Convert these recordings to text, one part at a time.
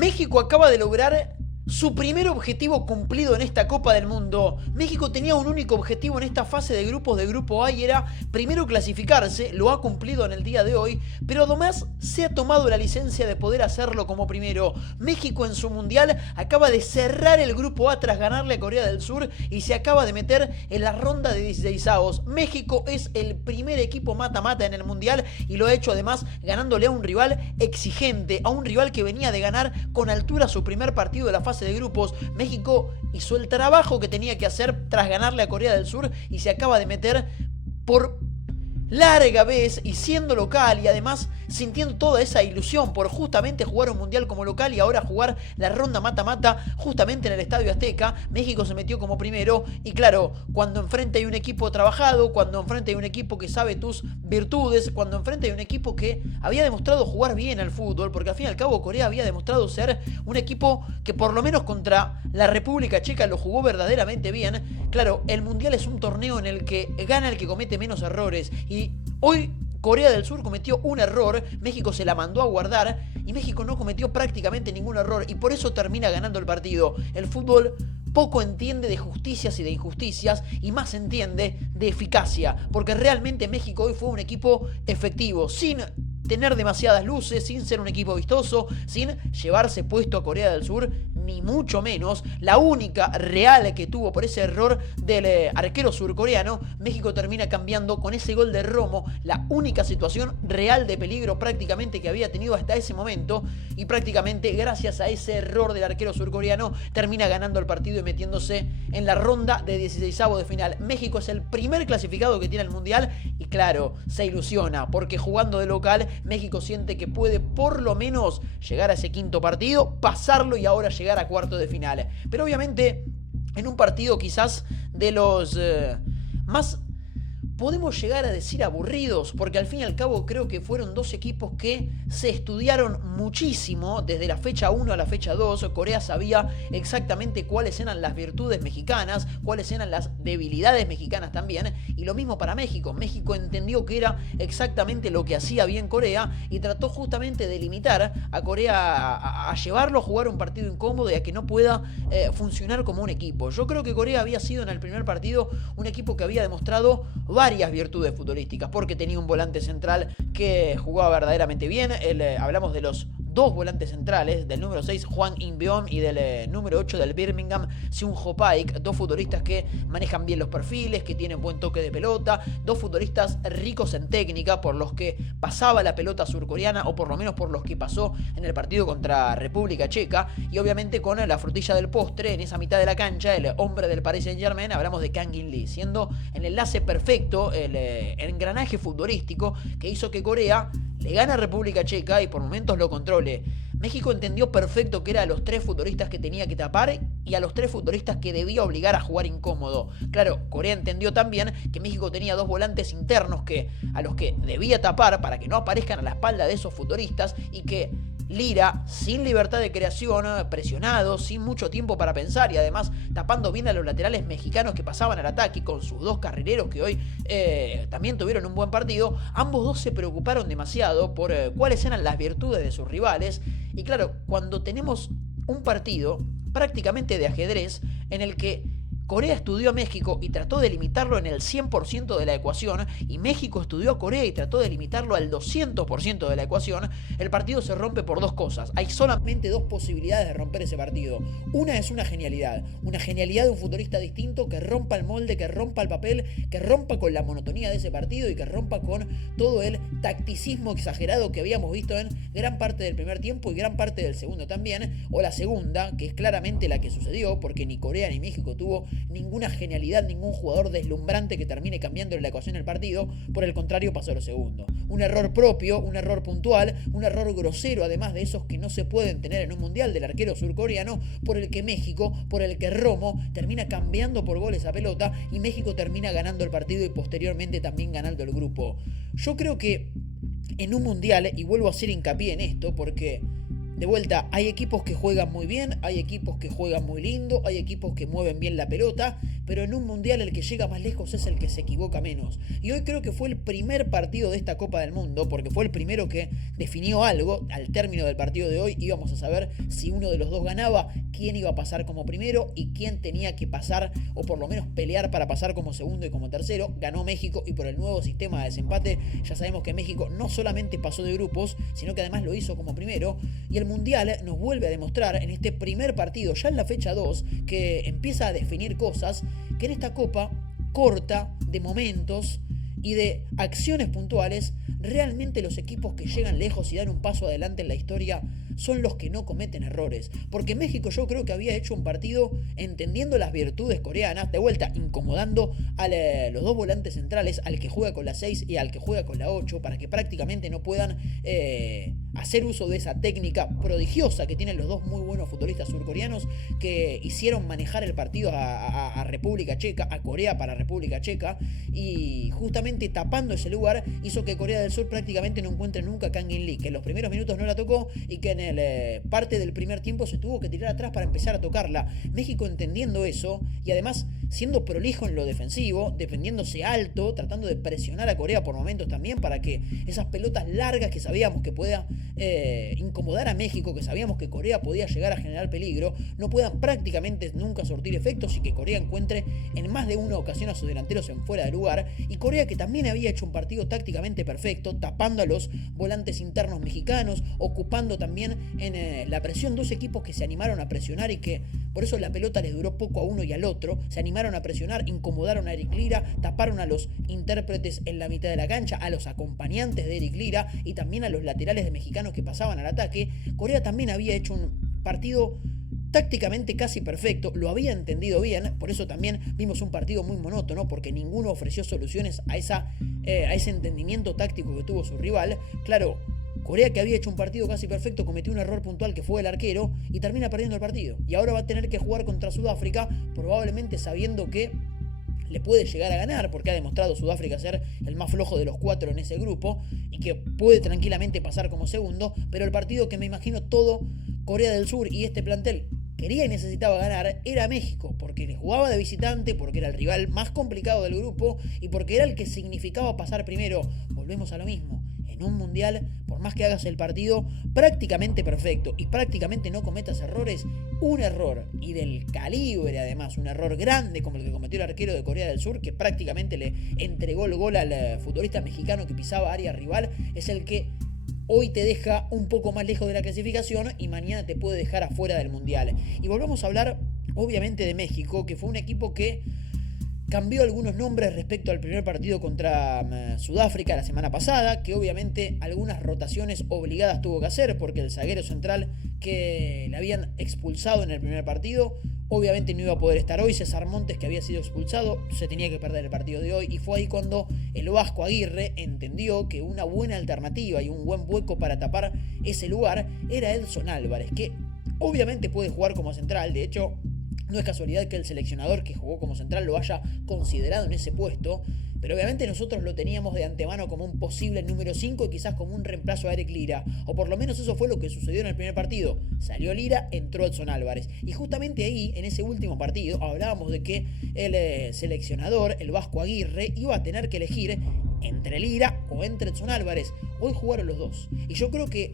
México acaba de lograr su primer objetivo cumplido en esta Copa del Mundo. México tenía un único objetivo en esta fase de grupos de Grupo A y era primero clasificarse, lo ha cumplido en el día de hoy, pero además se ha tomado la licencia de poder hacerlo como primero. México en su mundial acaba de cerrar el Grupo A tras ganarle a Corea del Sur y se acaba de meter en la ronda de 16avos. México es el primer equipo mata-mata en el mundial y lo ha hecho además ganándole a un rival exigente, a un rival que venía de ganar con altura su primer partido de la fase de grupos. México hizo el trabajo que tenía que hacer tras ganarle a Corea del Sur y se acaba de meter por larga vez y siendo local y además sintiendo toda esa ilusión por justamente jugar un mundial como local y ahora jugar la ronda mata-mata justamente en el Estadio Azteca. México se metió como primero y claro, cuando enfrente hay un equipo trabajado, cuando enfrente hay un equipo que sabe tus virtudes, cuando enfrente hay un equipo que había demostrado jugar bien al fútbol, porque al fin y al cabo Corea había demostrado ser un equipo que por lo menos contra la República Checa lo jugó verdaderamente bien. Claro, el mundial es un torneo en el que gana el que comete menos errores y hoy Corea del Sur cometió un error, México se la mandó a guardar y México no cometió prácticamente ningún error y por eso termina ganando el partido. El fútbol poco entiende de justicias y de injusticias y más entiende de eficacia, porque realmente México hoy fue un equipo efectivo, sin tener demasiadas luces, sin ser un equipo vistoso, sin llevarse puesto a Corea del Sur, ni mucho menos. La única real que tuvo por ese error del arquero surcoreano, México termina cambiando con ese gol de Romo, la única situación real de peligro prácticamente que había tenido hasta ese momento, y prácticamente gracias a ese error del arquero surcoreano termina ganando el partido y metiéndose en la ronda de 16avos de final. México es el primer clasificado que tiene el mundial y claro, se ilusiona porque jugando de local México siente que puede por lo menos llegar a ese quinto partido, pasarlo y ahora llegar a cuarto de final. Pero obviamente en un partido quizás de los más, podemos llegar a decir aburridos, porque al fin y al cabo creo que fueron dos equipos que se estudiaron muchísimo desde la fecha 1 a la fecha 2. Corea sabía exactamente cuáles eran las virtudes mexicanas, cuáles eran las debilidades mexicanas también, y lo mismo para México. México entendió que era exactamente lo que hacía bien Corea y trató justamente de limitar a Corea a llevarlo a jugar un partido incómodo y a que no pueda funcionar como un equipo. Yo creo que Corea había sido en el primer partido un equipo que había demostrado varias virtudes futbolísticas, porque tenía un volante central que jugaba verdaderamente bien. Hablamos de los dos volantes centrales, del número 6 Hwang In-beom y del número 8 del Birmingham Seung-ho Paik, dos futbolistas que manejan bien los perfiles, que tienen buen toque de pelota, dos futbolistas ricos en técnica, por los que pasaba la pelota surcoreana, o por lo menos por los que pasó en el partido contra República Checa, y obviamente con la frutilla del postre en esa mitad de la cancha, el hombre del Paris Saint-Germain, hablamos de Kang In Lee, siendo el enlace perfecto, el engranaje futbolístico que hizo que Corea le gana a República Checa y por momentos lo controle. México entendió perfecto que era a los tres futbolistas que tenía que tapar y a los tres futbolistas que debía obligar a jugar incómodo. Claro, Corea entendió también que México tenía dos volantes internos a los que debía tapar para que no aparezcan a la espalda de esos futbolistas y que Lira, sin libertad de creación, presionado, sin mucho tiempo para pensar y además tapando bien a los laterales mexicanos que pasaban al ataque con sus dos carrileros que hoy también tuvieron un buen partido, ambos dos se preocuparon demasiado por cuáles eran las virtudes de sus rivales. Y claro, cuando tenemos un partido prácticamente de ajedrez en el que Corea estudió a México y trató de limitarlo en el 100% de la ecuación, y México estudió a Corea y trató de limitarlo al 200% de la ecuación, el partido se rompe por dos cosas. Hay solamente dos posibilidades de romper ese partido. Una es una genialidad de un futbolista distinto que rompa el molde, que rompa el papel, que rompa con la monotonía de ese partido y que rompa con todo el tacticismo exagerado que habíamos visto en gran parte del primer tiempo y gran parte del segundo también. O la segunda, que es claramente la que sucedió, porque ni Corea ni México tuvo ninguna genialidad, ningún jugador deslumbrante que termine cambiando la ecuación del partido. Por el contrario, pasó lo segundo. Un error propio, un error puntual, un error grosero, además de esos que no se pueden tener en un mundial, del arquero surcoreano, por el que México, por el que Romo termina cambiando por goles a pelota y México termina ganando el partido y posteriormente también ganando el grupo. Yo creo que en un mundial, y vuelvo a hacer hincapié en esto porque de vuelta, hay equipos que juegan muy bien, hay equipos que juegan muy lindo, hay equipos que mueven bien la pelota, pero en un mundial el que llega más lejos es el que se equivoca menos. Y hoy creo que fue el primer partido de esta Copa del Mundo, porque fue el primero que definió algo. Al término del partido de hoy íbamos a saber si uno de los dos ganaba, quién iba a pasar como primero y quién tenía que pasar, o por lo menos pelear para pasar como segundo y como tercero. Ganó México, y por el nuevo sistema de desempate ya sabemos que México no solamente pasó de grupos, sino que además lo hizo como primero. Y el mundial nos vuelve a demostrar en este primer partido, ya en la fecha 2, que empieza a definir cosas, que en esta copa corta de momentos y de acciones puntuales, realmente los equipos que llegan lejos y dan un paso adelante en la historia son los que no cometen errores. Porque México, yo creo que había hecho un partido entendiendo las virtudes coreanas, de vuelta incomodando a los dos volantes centrales, al que juega con la 6 y al que juega con la 8, para que prácticamente no puedan hacer uso de esa técnica prodigiosa que tienen los dos muy buenos futbolistas surcoreanos, que hicieron manejar el partido a República Checa, a Corea para República Checa, y justamente tapando ese lugar hizo que Corea del Sur prácticamente no encuentre nunca a Kang In Lee, que en los primeros minutos no la tocó y que en parte del primer tiempo se tuvo que tirar atrás para empezar a tocarla. México entendiendo eso y además siendo prolijo en lo defensivo, defendiéndose alto, tratando de presionar a Corea por momentos también para que esas pelotas largas que sabíamos que pueda incomodar a México, que sabíamos que Corea podía llegar a generar peligro, no puedan prácticamente nunca surtir efectos y que Corea encuentre en más de una ocasión a sus delanteros en fuera de lugar. Y Corea, que también había hecho un partido tácticamente perfecto, tapando a los volantes internos mexicanos, ocupando también en la presión dos equipos que se animaron a presionar y que por eso la pelota les duró poco a uno y al otro. Se animaron a presionar, incomodaron a Eric Lira, taparon a los intérpretes en la mitad de la cancha, a los acompañantes de Eric Lira y también a los laterales de mexicanos que pasaban al ataque. Corea también había hecho un partido tácticamente casi perfecto, lo había entendido bien, por eso también vimos un partido muy monótono, porque ninguno ofreció soluciones a ese entendimiento táctico que tuvo su rival. Claro, Corea, que había hecho un partido casi perfecto, cometió un error puntual que fue el arquero y termina perdiendo el partido. Y ahora va a tener que jugar contra Sudáfrica, probablemente sabiendo que le puede llegar a ganar, porque ha demostrado Sudáfrica ser el más flojo de los 4 en ese grupo y que puede tranquilamente pasar como segundo. Pero el partido que me imagino todo Corea del Sur y este plantel quería y necesitaba ganar era México, porque le jugaba de visitante, porque era el rival más complicado del grupo y porque era el que significaba pasar primero. Volvemos a lo mismo. En un mundial, por más que hagas el partido prácticamente perfecto y prácticamente no cometas errores, un error, y del calibre además, un error grande como el que cometió el arquero de Corea del Sur, que prácticamente le entregó el gol al futbolista mexicano que pisaba área rival, es el que hoy te deja un poco más lejos de la clasificación y mañana te puede dejar afuera del mundial. Y volvamos a hablar obviamente de México, que fue un equipo que cambió algunos nombres respecto al primer partido contra Sudáfrica la semana pasada, que obviamente algunas rotaciones obligadas tuvo que hacer, porque el zaguero central que le habían expulsado en el primer partido obviamente no iba a poder estar hoy. César Montes, que había sido expulsado, se tenía que perder el partido de hoy, y fue ahí cuando el Vasco Aguirre entendió que una buena alternativa y un buen hueco para tapar ese lugar era Edson Álvarez, que obviamente puede jugar como central. De hecho, no es casualidad que el seleccionador que jugó como central lo haya considerado en ese puesto, pero obviamente nosotros lo teníamos de antemano como un posible número 5 y quizás como un reemplazo a Eric Lira, o por lo menos eso fue lo que sucedió en el primer partido. Salió Lira, entró Edson Álvarez, y justamente ahí, en ese último partido, hablábamos de que el seleccionador, el Vasco Aguirre, iba a tener que elegir entre Lira o entre Edson Álvarez. Hoy jugaron los dos, y yo creo que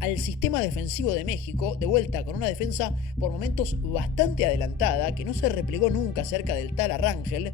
al sistema defensivo de México, de vuelta con una defensa por momentos bastante adelantada, que no se replegó nunca cerca del tal Arrangel,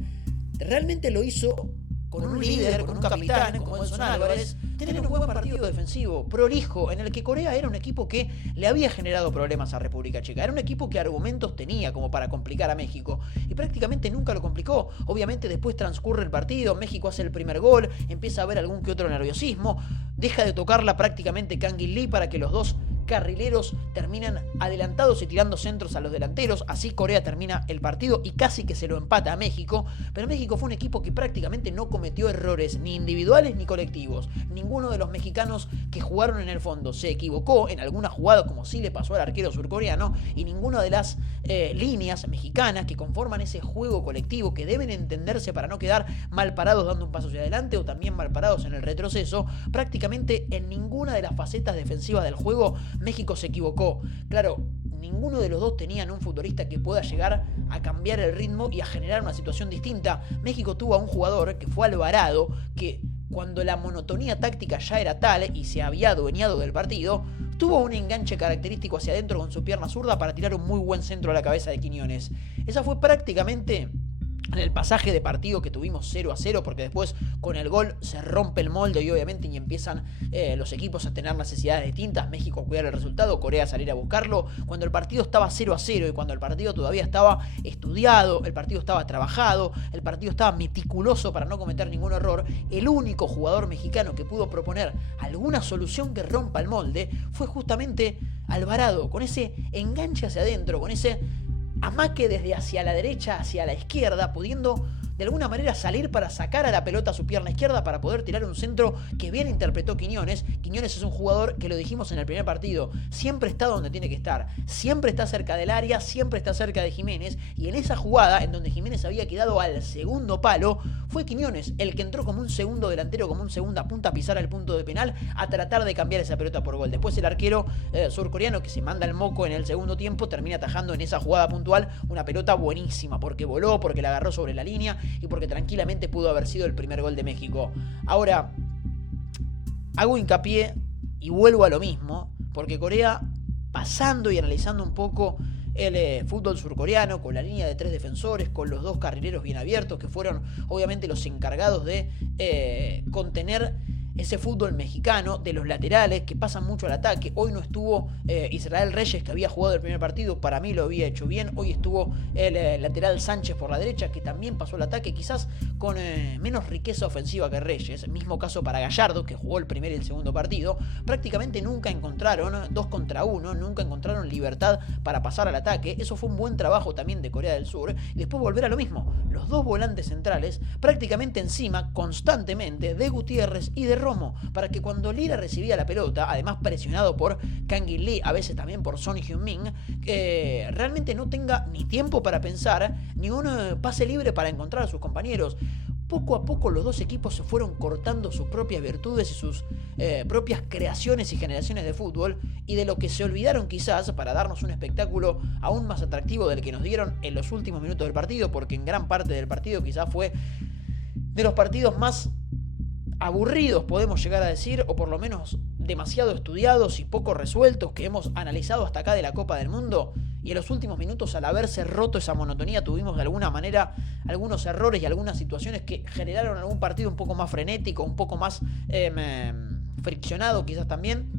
realmente lo hizo con un líder, con un capitán como Edson Álvarez, tener un buen partido defensivo, prolijo, en el que Corea era un equipo que le había generado problemas a República Checa. Era un equipo que argumentos tenía como para complicar a México, y prácticamente nunca lo complicó. Obviamente después transcurre el partido, México hace el primer gol, empieza a haber algún que otro nerviosismo, deja de tocarla prácticamente Kang In Lee para que los dos carrileros terminan adelantados y tirando centros a los delanteros. Así Corea termina el partido y casi que se lo empata a México. Pero México fue un equipo que prácticamente no cometió errores, ni individuales ni colectivos. Ninguno de los mexicanos que jugaron en el fondo se equivocó en alguna jugada, como sí le pasó al arquero surcoreano, y ninguna de las líneas mexicanas que conforman ese juego colectivo, que deben entenderse para no quedar mal parados dando un paso hacia adelante o también mal parados en el retroceso, prácticamente en ninguna de las facetas defensivas del juego México se equivocó. Claro, ninguno de los dos tenían un futbolista que pueda llegar a cambiar el ritmo y a generar una situación distinta. México tuvo a un jugador que fue Alvarado, que cuando la monotonía táctica ya era tal y se había adueñado del partido, tuvo un enganche característico hacia adentro con su pierna zurda para tirar un muy buen centro a la cabeza de Quiñones. Esa fue prácticamente en el pasaje de partido que tuvimos 0-0, porque después con el gol se rompe el molde y obviamente y empiezan los equipos a tener necesidades distintas. México a cuidar el resultado, Corea a salir a buscarlo. Cuando el partido estaba 0-0 y cuando el partido todavía estaba estudiado, el partido estaba trabajado, el partido estaba meticuloso para no cometer ningún error, el único jugador mexicano que pudo proponer alguna solución que rompa el molde fue justamente Alvarado, con ese enganche hacia adentro, con ese amaque desde hacia la derecha hacia la izquierda, pudiendo de alguna manera salir para sacar a la pelota a su pierna izquierda para poder tirar un centro que bien interpretó Quiñones. Quiñones es un jugador que, lo dijimos en el primer partido, siempre está donde tiene que estar, siempre está cerca del área, siempre está cerca de Jiménez, y en esa jugada en donde Jiménez había quedado al segundo palo, fue Quiñones el que entró como un segundo delantero, como un segunda punta a pisar el punto de penal a tratar de cambiar esa pelota por gol. Después el arquero surcoreano, que se manda el moco en el segundo tiempo, termina atajando en esa jugada puntual una pelota buenísima, porque voló, porque la agarró sobre la línea y porque tranquilamente pudo haber sido el primer gol de México. Ahora, hago hincapié y vuelvo a lo mismo, porque Corea, pasando y analizando un poco el fútbol surcoreano, con la línea de 3 defensores, con los 2 carrileros bien abiertos, que fueron obviamente los encargados de contener ese fútbol mexicano, de los laterales que pasan mucho al ataque. Hoy no estuvo Israel Reyes, que había jugado el primer partido, para mí lo había hecho bien. Hoy estuvo el lateral Sánchez por la derecha, que también pasó al ataque, quizás con menos riqueza ofensiva que Reyes. Mismo caso para Gallardo, que jugó el primer y el segundo partido. Prácticamente nunca encontraron 2 contra 1, nunca encontraron libertad para pasar al ataque. Eso fue un buen trabajo también de Corea del Sur. Y después volver a lo mismo, los 2 volantes centrales prácticamente encima constantemente de Gutiérrez y de Romo, para que cuando Lira recibía la pelota, además presionado por Kang In Lee, a veces también por Son Heung-min, realmente no tenga ni tiempo para pensar, ni un pase libre para encontrar a sus compañeros. Poco a poco los 2 equipos se fueron cortando sus propias virtudes y sus propias creaciones y generaciones de fútbol, y de lo que se olvidaron quizás para darnos un espectáculo aún más atractivo del que nos dieron en los últimos minutos del partido, porque en gran parte del partido quizás fue de los partidos más aburridos, podemos llegar a decir, o por lo menos demasiado estudiados y poco resueltos que hemos analizado hasta acá de la Copa del Mundo. Y en los últimos minutos, al haberse roto esa monotonía, tuvimos de alguna manera algunos errores y algunas situaciones que generaron algún partido un poco más frenético, un poco más friccionado quizás también.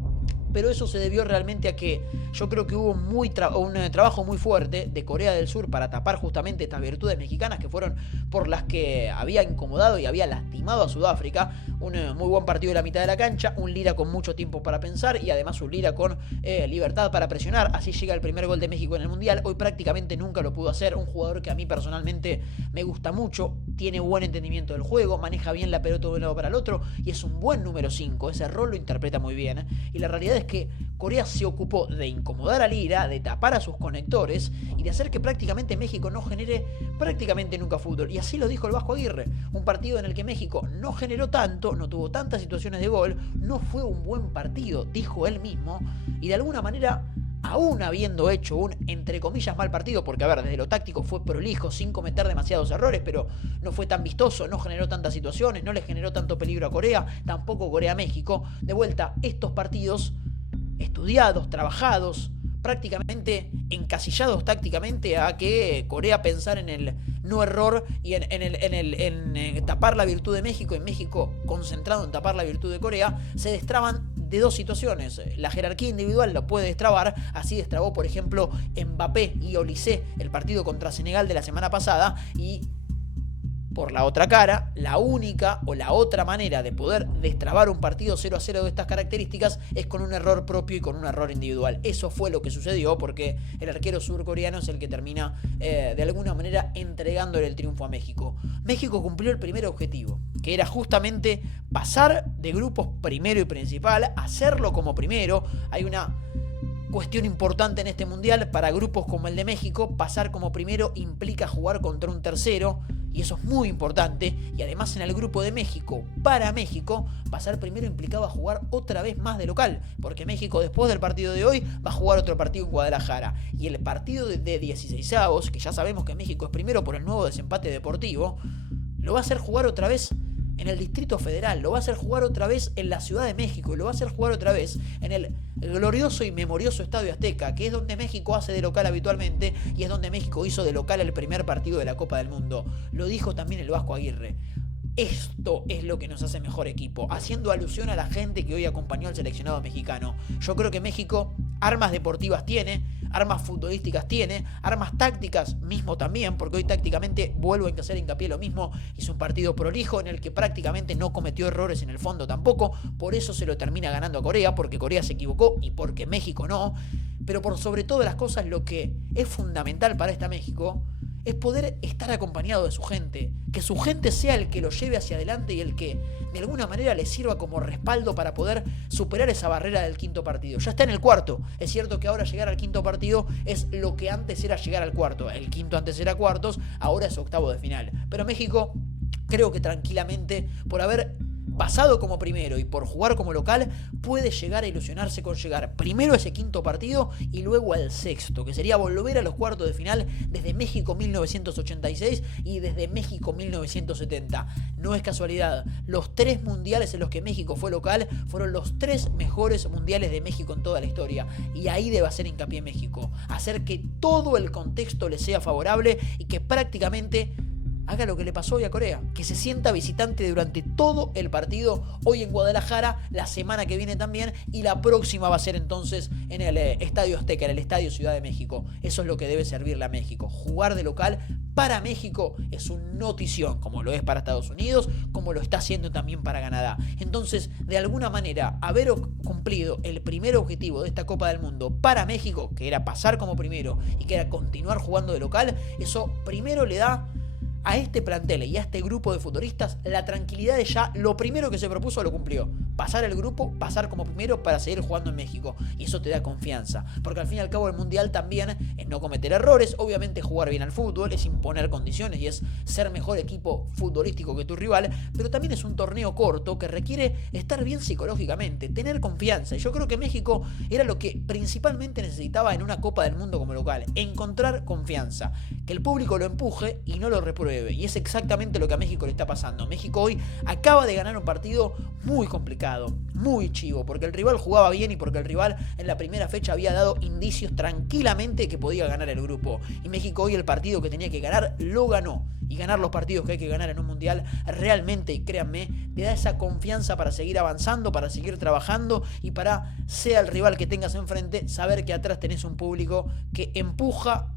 Pero eso se debió realmente a que yo creo que hubo un trabajo muy fuerte de Corea del Sur para tapar justamente estas virtudes mexicanas, que fueron por las que había incomodado y había lastimado a Sudáfrica. Un muy buen partido de la mitad de la cancha, un Lira con mucho tiempo para pensar y además un Lira con libertad para presionar. Así llega el primer gol de México en el Mundial. Hoy prácticamente nunca lo pudo hacer. Un jugador que a mí personalmente me gusta mucho, tiene buen entendimiento del juego, maneja bien la pelota de un lado para el otro y es un buen número 5. Ese rol lo interpreta muy bien. Y la realidad es que Corea se ocupó de incomodar a Lira, de tapar a sus conectores y de hacer que prácticamente México no genere prácticamente nunca fútbol. Y así lo dijo el Vasco Aguirre. Un partido en el que México no generó tanto, no tuvo tantas situaciones de gol, no fue un buen partido, dijo él mismo, y de alguna manera, aún habiendo hecho un, entre comillas, mal partido, porque a ver, desde lo táctico fue prolijo, sin cometer demasiados errores, pero no fue tan vistoso, no generó tantas situaciones, no le generó tanto peligro a Corea, tampoco Corea a México. De vuelta, estos partidos estudiados, trabajados, prácticamente encasillados tácticamente a que Corea pensara en el no error y en tapar la virtud de México, y México concentrado en tapar la virtud de Corea, se destraban de 2 situaciones. La jerarquía individual lo puede destrabar, así destrabó por ejemplo Mbappé y Olise el partido contra Senegal de la semana pasada, y por la otra cara, la única o la otra manera de poder destrabar un partido 0-0 de estas características es con un error propio y con un error individual. Eso fue lo que sucedió, porque el arquero surcoreano es el que termina de alguna manera entregándole el triunfo a México. México cumplió el primer objetivo, que era justamente pasar de grupos primero y principal, hacerlo como primero. Hay una Cuestión importante en este mundial, para grupos como el de México, pasar como primero implica jugar contra un tercero, y eso es muy importante. Y además en el grupo de México, para México, pasar primero implicaba jugar otra vez más de local, porque México después del partido de hoy va a jugar otro partido en Guadalajara. Y el partido de 16avos, que ya sabemos que México es primero por el nuevo desempate deportivo, lo va a hacer jugar otra vez en el Distrito Federal, lo va a hacer jugar otra vez en la Ciudad de México, y lo va a hacer jugar otra vez en el glorioso y memorioso Estadio Azteca, que es donde México hace de local habitualmente y es donde México hizo de local el primer partido de la Copa del Mundo. Lo dijo también el Vasco Aguirre. Esto es lo que nos hace mejor equipo, haciendo alusión a la gente que hoy acompañó al seleccionado mexicano. Yo creo que México armas deportivas tiene, armas futbolísticas tiene, armas tácticas mismo también, porque hoy tácticamente, vuelvo a hacer hincapié lo mismo, hizo un partido prolijo en el que prácticamente no cometió errores en el fondo tampoco, por eso se lo termina ganando a Corea, porque Corea se equivocó y porque México no. Pero por sobre todas las cosas, lo que es fundamental para esta México es poder estar acompañado de su gente, que su gente sea el que lo lleve hacia adelante y el que de alguna manera le sirva como respaldo para poder superar esa barrera del quinto partido. Ya está en el cuarto, es cierto que ahora llegar al quinto partido es lo que antes era llegar al cuarto, el quinto antes era cuartos, ahora es octavo de final, pero México creo que tranquilamente, por haber pasado como primero y por jugar como local, puede llegar a ilusionarse con llegar primero a ese quinto partido y luego al sexto, que sería volver a los cuartos de final desde México 1986 y desde México 1970. No es casualidad, los 3 mundiales en los que México fue local fueron los 3 mejores mundiales de México en toda la historia, y ahí debe hacer hincapié México, hacer que todo el contexto le sea favorable y que prácticamente haga lo que le pasó hoy a Corea, que se sienta visitante durante todo el partido, hoy en Guadalajara, la semana que viene también, y la próxima va a ser entonces en el Estadio Azteca, en el Estadio Ciudad de México. Eso es lo que debe servirle a México. Jugar de local para México es una notición, como lo es para Estados Unidos, como lo está haciendo también para Canadá. Entonces, de alguna manera, haber cumplido el primer objetivo de esta Copa del Mundo para México, que era pasar como primero y que era continuar jugando de local, eso primero le da a este plantel y a este grupo de futbolistas la tranquilidad de ya lo primero que se propuso lo cumplió. Pasar el grupo, pasar como primero para seguir jugando en México. Y eso te da confianza. Porque al fin y al cabo el Mundial también es no cometer errores, obviamente jugar bien al fútbol, es imponer condiciones y es ser mejor equipo futbolístico que tu rival, pero también es un torneo corto que requiere estar bien psicológicamente, tener confianza. Y yo creo que México era lo que principalmente necesitaba en una Copa del Mundo como local, encontrar confianza, que el público lo empuje y no lo repruebe. Y es exactamente lo que a México le está pasando. México hoy acaba de ganar un partido muy complicado, muy chivo, porque el rival jugaba bien y porque el rival en la primera fecha había dado indicios tranquilamente que podía ganar el grupo. Y México hoy el partido que tenía que ganar lo ganó. Y ganar los partidos que hay que ganar en un mundial realmente, y créanme, te da esa confianza para seguir avanzando, para seguir trabajando y para, sea el rival que tengas enfrente, saber que atrás tenés un público que empuja,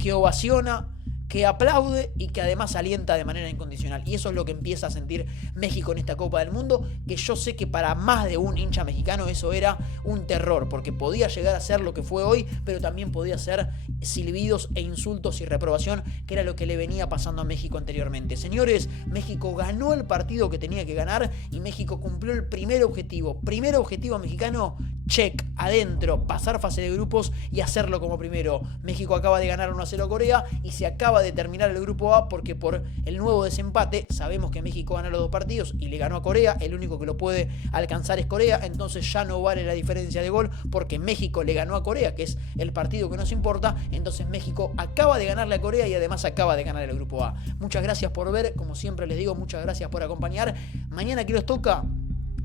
que ovaciona, que aplaude y que además alienta de manera incondicional. Y eso es lo que empieza a sentir México en esta Copa del Mundo, que yo sé que para más de un hincha mexicano eso era un terror, porque podía llegar a ser lo que fue hoy, pero también podía ser silbidos e insultos y reprobación, que era lo que le venía pasando a México anteriormente. Señores, México ganó el partido que tenía que ganar y México cumplió el primer objetivo. Primer objetivo mexicano, check, adentro, pasar fase de grupos y hacerlo como primero. México acaba de ganar 1-0 a Corea y se acaba de terminar el grupo A, porque por el nuevo desempate sabemos que México gana los 2 partidos y le ganó a Corea. El único que lo puede alcanzar es Corea, entonces ya no vale la diferencia de gol porque México le ganó a Corea, que es el partido que nos importa. Entonces México acaba de ganarle a Corea y además acaba de ganar el grupo A. Muchas gracias por ver, como siempre les digo, muchas gracias por acompañar. Mañana, ¿qué nos toca?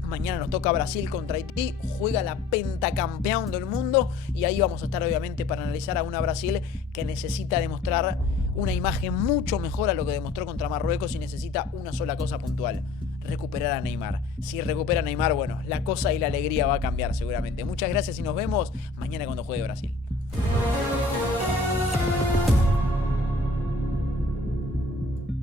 Mañana nos toca Brasil contra Haití, juega la pentacampeón del mundo y ahí vamos a estar obviamente para analizar a una Brasil que necesita demostrar una imagen mucho mejor a lo que demostró contra Marruecos y necesita una sola cosa puntual: recuperar a Neymar. Si recupera a Neymar, bueno, la cosa y la alegría va a cambiar seguramente. Muchas gracias y nos vemos mañana cuando juegue Brasil.